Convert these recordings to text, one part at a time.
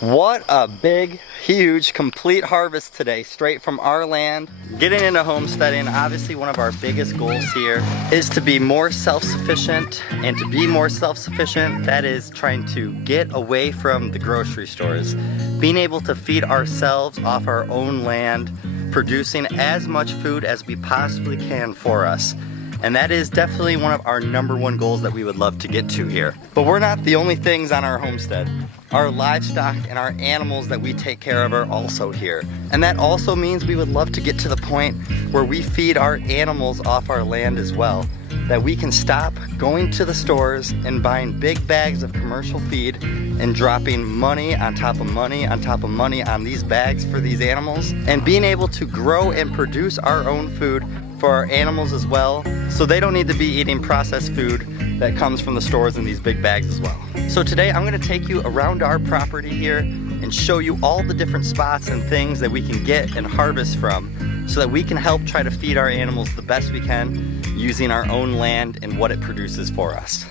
What a big, huge, complete harvest today, straight from our land. Getting into homesteading, obviously one of our biggest goals here is to be more self-sufficient. And to be more self-sufficient, that is trying to get away from the grocery stores. Being able to feed ourselves off our own land, producing as much food as we possibly can for us. And that is definitely one of our #1 goals that we would love to get to here. But we're not the only things on our homestead. Our livestock and our animals that we take care of are also here. And that also means we would love to get to the point where we feed our animals off our land as well. That we can stop going to the stores and buying big bags of commercial feed and dropping money on top of money on top of money on these bags for these animals. And being able to grow and produce our own food for our animals as well, so they don't need to be eating processed food that comes from the stores in these big bags as well. So today I'm gonna take you around our property here and show you all the different spots and things that we can get and harvest from so that we can help try to feed our animals the best we can using our own land and what it produces for us.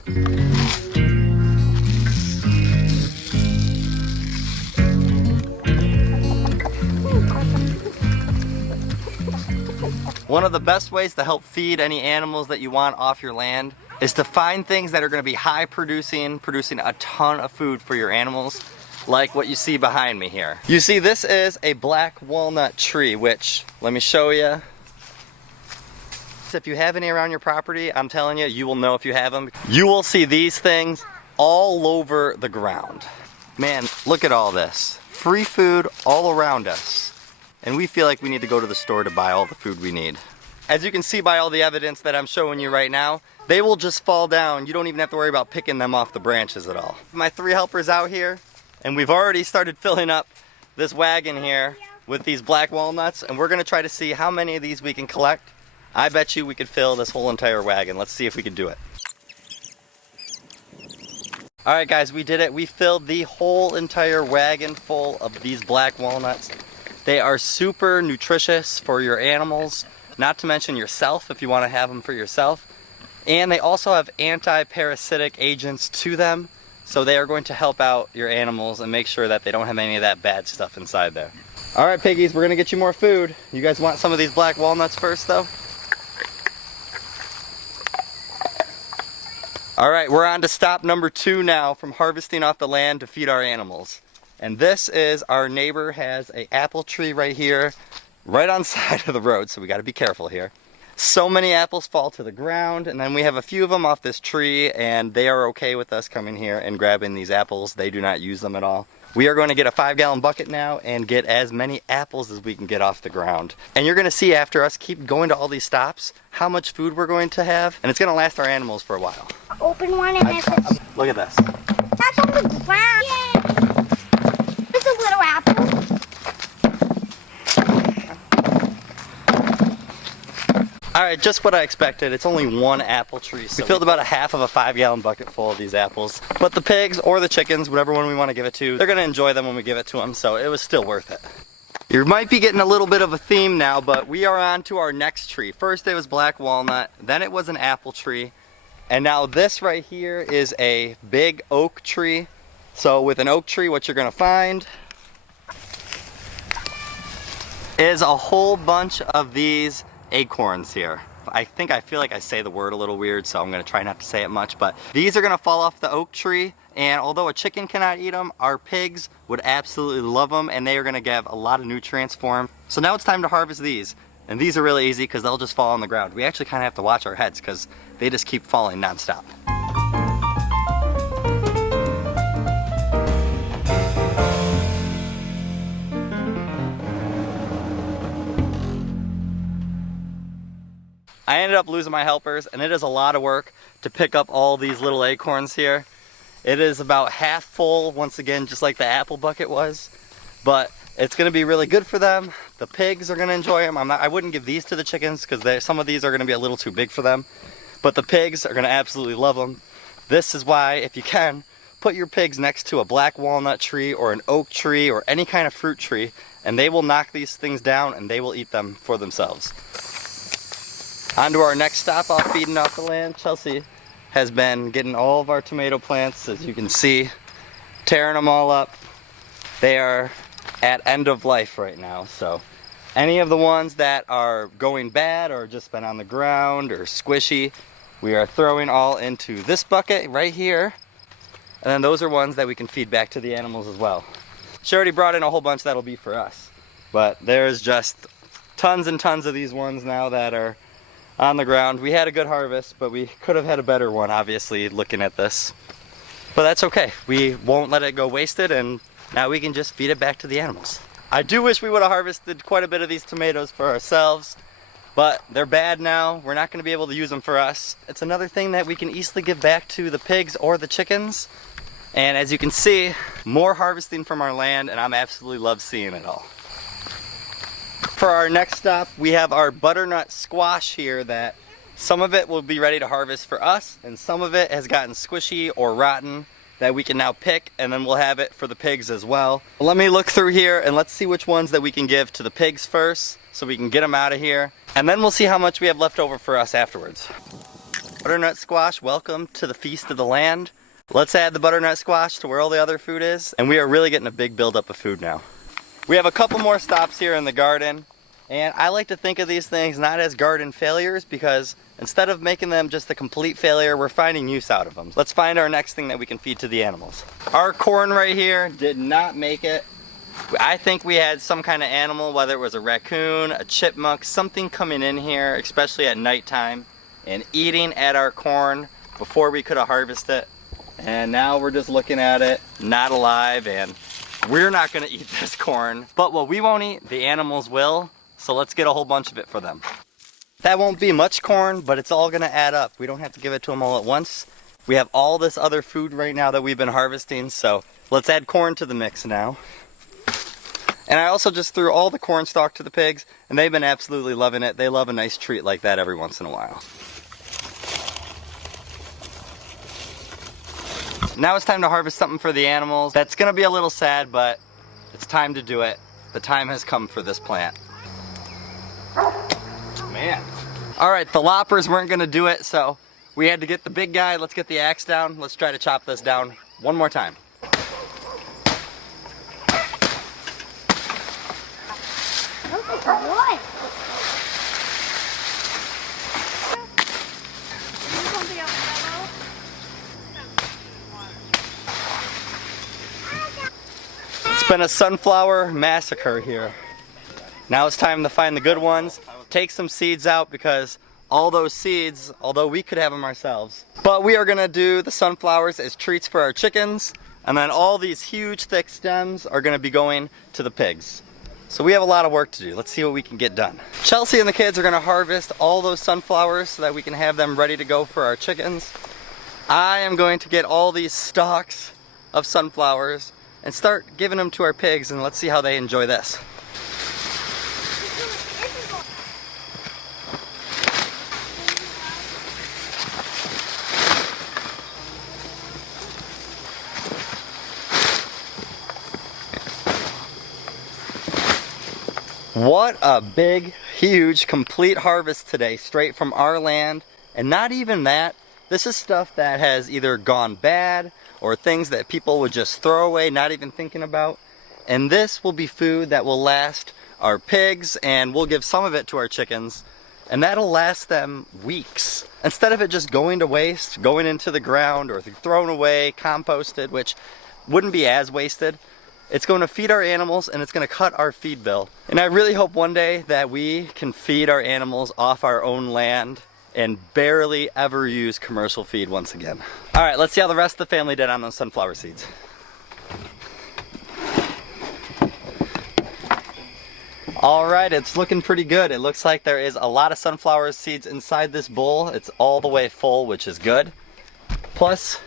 One of the best ways to help feed any animals that you want off your land is to find things that are going to be high producing a ton of food for your animals, like what you see behind me here. You see, this is a black walnut tree, which, let me show you. If you have any around your property, I'm telling you, you will know if you have them. You will see these things all over the ground. Man, look at all this. Free food all around us. And we feel like we need to go to the store to buy all the food we need. As you can see by all the evidence that I'm showing you right now, they will just fall down. You don't even have to worry about picking them off the branches at all. My 3 helpers out here, and we've already started filling up this wagon here with these black walnuts, and we're gonna try to see how many of these we can collect. I bet you we could fill this whole entire wagon. Let's see if we can do it. All right guys, we did it. We filled the whole entire wagon full of these black walnuts. They are super nutritious for your animals, not to mention yourself if you want to have them for yourself. And they also have anti-parasitic agents to them, so they are going to help out your animals and make sure that they don't have any of that bad stuff inside there. All right, piggies, we're gonna get you more food. You guys want some of these black walnuts first though? All right, we're on to stop number 2 now from harvesting off the land to feed our animals. And this is, our neighbor has an apple tree right here, right on the side of the road, so we gotta be careful here. So many apples fall to the ground, and then we have a few of them off this tree, and they are okay with us coming here and grabbing these apples. They do not use them at all. We are going to get a 5-gallon bucket now and get as many apples as we can get off the ground. And you're gonna see after us keep going to all these stops, how much food we're going to have, and it's gonna last our animals for a while. Open one and if it's... Look at this. That's on the ground. Yay! There's a little apple. All right, just what I expected. It's only 1 apple tree. So we filled about a half of a 5-gallon bucket full of these apples. But the pigs or the chickens, whatever one we want to give it to, they're gonna enjoy them when we give it to them, so it was still worth it. You might be getting a little bit of a theme now, but we are on to our next tree. First it was black walnut, then it was an apple tree, and now this right here is a big oak tree. So with an oak tree, what you're gonna find is a whole bunch of these acorns here. I feel like I say the word a little weird, so I'm gonna try not to say it much, but these are gonna fall off the oak tree, and although a chicken cannot eat them, our pigs would absolutely love them, and they are gonna give a lot of nutrients for them. So now it's time to harvest these, and these are really easy because they'll just fall on the ground. We actually kind of have to watch our heads because they just keep falling nonstop. I ended up losing my helpers, and it is a lot of work to pick up all these little acorns here. It is about half full, once again, just like the apple bucket was, but it's gonna be really good for them. The pigs are gonna enjoy them. I wouldn't give these to the chickens because some of these are gonna be a little too big for them, but the pigs are gonna absolutely love them. This is why, if you can, put your pigs next to a black walnut tree or an oak tree or any kind of fruit tree, and they will knock these things down and they will eat them for themselves. On to our next stop off feeding off the land. Chelsea has been getting all of our tomato plants, as you can see, tearing them all up. they are at end of life right now. So any of the ones that are going bad or just been on the ground or squishy, we are throwing all into this bucket right here. And then those are ones that we can feed back to the animals as well. She already brought in a whole bunch that'll be for us. But there's just tons and tons of these ones now that are on the ground. We had a good harvest, but we could have had a better one, obviously, looking at this. But that's okay. We won't let it go wasted, and now we can just feed it back to the animals. I do wish we would have harvested quite a bit of these tomatoes for ourselves, but they're bad now. We're not going to be able to use them for us. It's another thing that we can easily give back to the pigs or the chickens. And as you can see, more harvesting from our land, and I'm absolutely love seeing it all. For our next stop, we have our butternut squash here that some of it will be ready to harvest for us, and some of it has gotten squishy or rotten that we can now pick, and then we'll have it for the pigs as well. Let me look through here and let's see which ones that we can give to the pigs first so we can get them out of here, and then we'll see how much we have left over for us afterwards. Butternut squash, welcome to the feast of the land. Let's add the butternut squash to where all the other food is, and we are really getting a big buildup of food now. We have a couple more stops here in the garden, and I like to think of these things not as garden failures, because instead of making them just a complete failure, we're finding use out of them. Let's find our next thing that we can feed to the animals. Our corn right here did not make it. I think we had some kind of animal, whether it was a raccoon, a chipmunk, something coming in here, especially at nighttime, and eating at our corn before we could have harvested it. And now we're just looking at it, not alive, and we're not gonna eat this corn. But what we won't eat, the animals will, so let's get a whole bunch of it for them. That won't be much corn, but it's all gonna add up. We don't have to give it to them all at once. We have all this other food right now that we've been harvesting, so let's add corn to the mix now. And I also just threw all the corn stalk to the pigs, and they've been absolutely loving it. They love a nice treat like that every once in a while. Now it's time to harvest something for the animals. That's gonna be a little sad, but it's time to do it. The time has come for this plant. Man. All right, the loppers weren't gonna do it, so we had to get the big guy. Let's get the axe down. Let's try to chop this down one more time. What? It's been a sunflower massacre here. Now it's time to find the good ones, take some seeds out, because all those seeds, although we could have them ourselves, but we are gonna do the sunflowers as treats for our chickens, and then all these huge thick stems are gonna be going to the pigs. So we have a lot of work to do. Let's see what we can get done. Chelsea and the kids are gonna harvest all those sunflowers so that we can have them ready to go for our chickens. I am going to get all these stalks of sunflowers and start giving them to our pigs, and let's see how they enjoy this. What a big, huge, complete harvest today, straight from our land. And not even that, this is stuff that has either gone bad or things that people would just throw away, not even thinking about. And this will be food that will last our pigs, and we'll give some of it to our chickens, and that'll last them weeks. Instead of it just going to waste, going into the ground, or thrown away, composted, which wouldn't be as wasted, it's going to feed our animals, and it's going to cut our feed bill. And I really hope one day that we can feed our animals off our own land and barely ever use commercial feed once again. All right, let's see how the rest of the family did on those sunflower seeds. All right, it's looking pretty good. It looks like there is a lot of sunflower seeds inside this bowl. It's all the way full, which is good. Plus,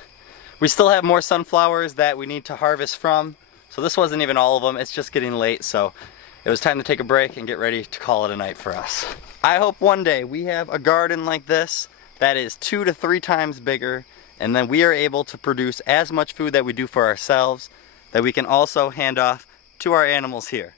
we still have more sunflowers that we need to harvest from. So this wasn't even all of them. It's just getting late, so it was time to take a break and get ready to call it a night for us. I hope one day we have a garden like this that is 2 to 3 times bigger, and then we are able to produce as much food that we do for ourselves that we can also hand off to our animals here.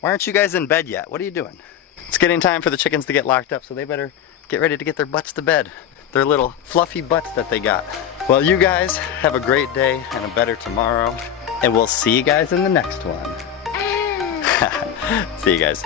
Why aren't you guys in bed yet? What are you doing? It's getting time for the chickens to get locked up, so they better get ready to get their butts to bed. Their little fluffy butts that they got. Well, you guys have a great day and a better tomorrow. And we'll see you guys in the next one. See you guys.